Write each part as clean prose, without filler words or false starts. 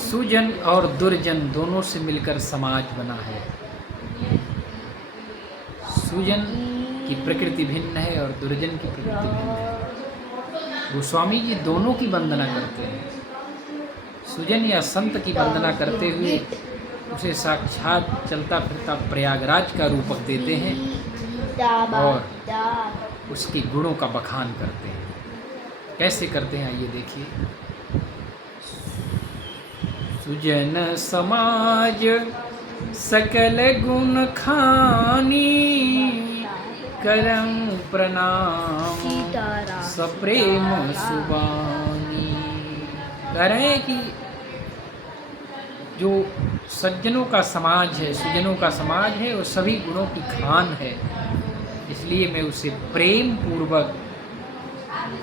सुजन और दुर्जन दोनों से मिलकर समाज बना है। सुजन की प्रकृति भिन्न है और दुर्जन की प्रकृति भिन्न है। गोस्वामी जी दोनों की वंदना करते हैं। सुजन या संत की वंदना करते हुए उसे साक्षात चलता फिरता प्रयागराज का रूपक देते हैं और उसके गुणों का बखान करते हैं। कैसे करते हैं आइए देखिए। सुजन समाज सकल गुण खानी, करम प्रणाम सप्रेम सुबानी। कह रहे हैं कि जो सज्जनों का समाज है, सुजनों का समाज है, वो सभी गुणों की खान है। इसलिए मैं उसे प्रेम पूर्वक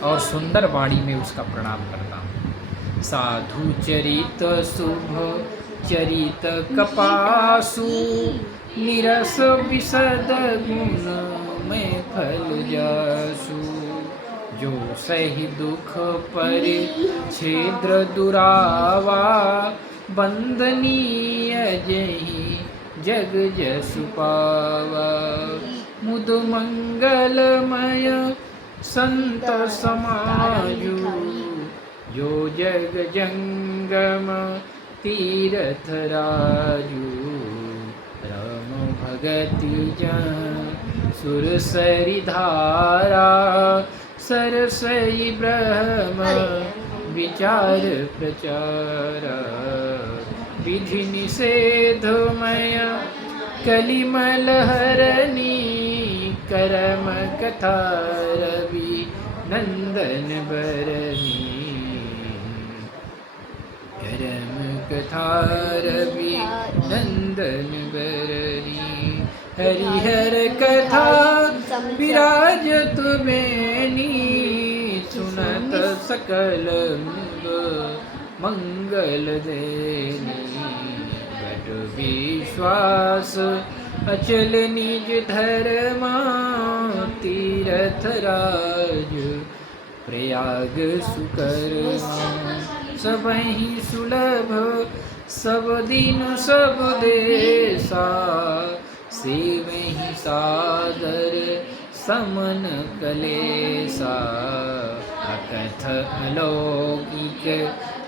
और सुंदर वाणी में उसका प्रणाम करता हूँ। साधु चरित शुभ चरित कपासु, निरस विशद गुण में फल जासु। जो सही दुख पर छेद्र दुरावा, बंदनीय जहि जग जसु पावा। मुद मंगलमय संत समाजु, जो जग जंगम तीरथ राजू। राम भगति जन सुरसरि धारा, सरसई ब्रह्म विचार प्रचारा। विधि निषेधमय कलिमल हरणी, करम कथा रवि नंदन बरनी। करम कथा रवि नंदन बरनी। हरिहर कथा विराजत बेनी, सुनत सकल मंगल देनी। बट विश्वास अचल निज धर्मा, तीरथ राज प्रयाग सुकर्मा। सबहि सुलभ सब दिन सब देशा, सेवहि सादर समन कलेसा। अकथ अलौकिक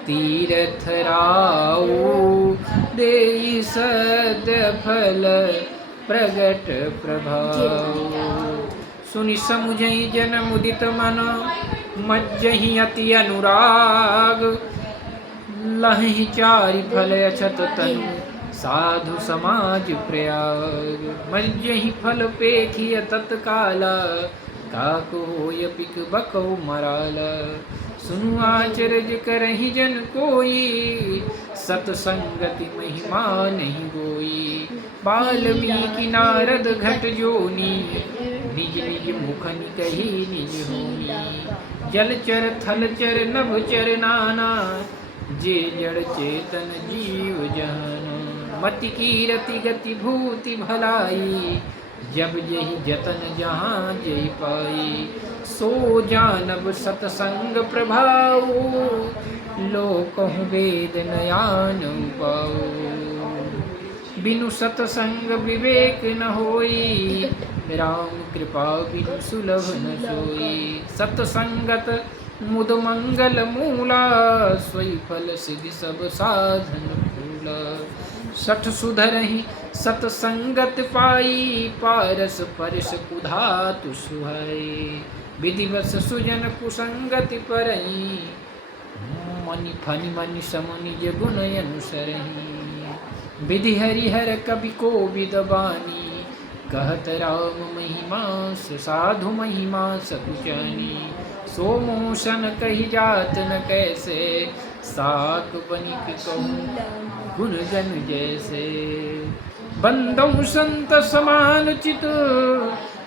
तीरथ राऊ, देई सद्य फल प्रगट प्रभाव। सुनि समुझहि जन मुदित मन, मज्जहि अति अनुराग। लहि चारि फल अछत तनु, साधु समाज प्रयाग। मज्जहि फल पेखिय तत्काला, काकु होय पिक बकौ मराला। सुनु आचरज करहि जन कोई, सतसंगति महिमा नहीं गोई। वाल्मीकि नारद घट जोनी, निज निज मुख निकहि निज होनी। जलचर थलचर नभचर नाना, जे जड़ चेतन जीव जहाना। मति कीरति गति भूति भलाई, जब जहि जतन जहाँ जय पाई। सो जानब सतसंग प्रभाऊ, लोकहु वेद नयान पाऊ। बिनु सतसंग विवेक न होई, राम कृपा बिनु सुलभ न सोई। सतसंगत मुद मंगल मूला, सोई फल सिद्धि सब साधन फूला। सठ सुधरहि सतसंगत पाई, पारस परस कुधातु सुहाई। विधिवश सुजन कुसंगति परहि, मनि फनि मनि सम निज गुण अनुसरहि। विधि हरिहर कवि कोविद बानी, कहत राम महिमा साधु महिमा सकुचानी। सो मोशन कही जात न कैसे, साक बनिक कहूँ गुण जन जैसे। बंदौ संत समान चित,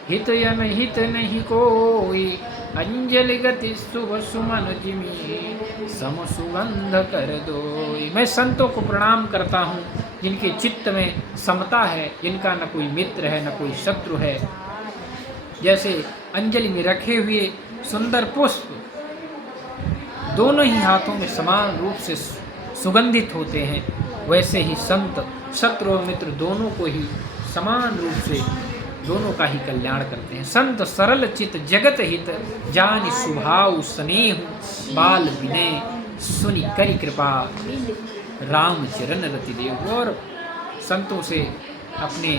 हित यन हित नहीं कोई। अंजलि गति शुभ सुमन जिमी, सम सुगंध कर दोई। मैं संतों को प्रणाम करता हूँ जिनके चित्त में समता है, जिनका न कोई मित्र है न कोई शत्रु है। जैसे अंजलि में रखे हुए सुंदर पुष्प दोनों ही हाथों में समान रूप से सुगंधित होते हैं, वैसे ही संत शत्रु और मित्र दोनों को ही समान रूप से दोनों का ही कल्याण करते हैं। संत सरल चित जगत हित, जानि स्वभाव स्नेह, बाल विनय सुनि करि कृपा, राम चरण रति देव। और संतों से अपने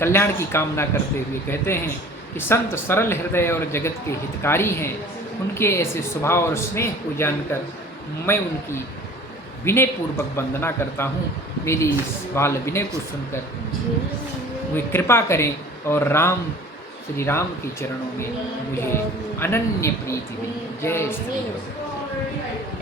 कल्याण की कामना करते हुए कहते हैं कि संत सरल हृदय और जगत के हितकारी हैं। उनके ऐसे स्वभाव और स्नेह को जानकर मैं उनकी विनय पूर्वक वंदना करता हूँ। मेरी इस बाल विनय को सुनकर वे कृपा करें और श्री राम के चरणों में मुझे अनन्य प्रीति दें। जय श्री राम।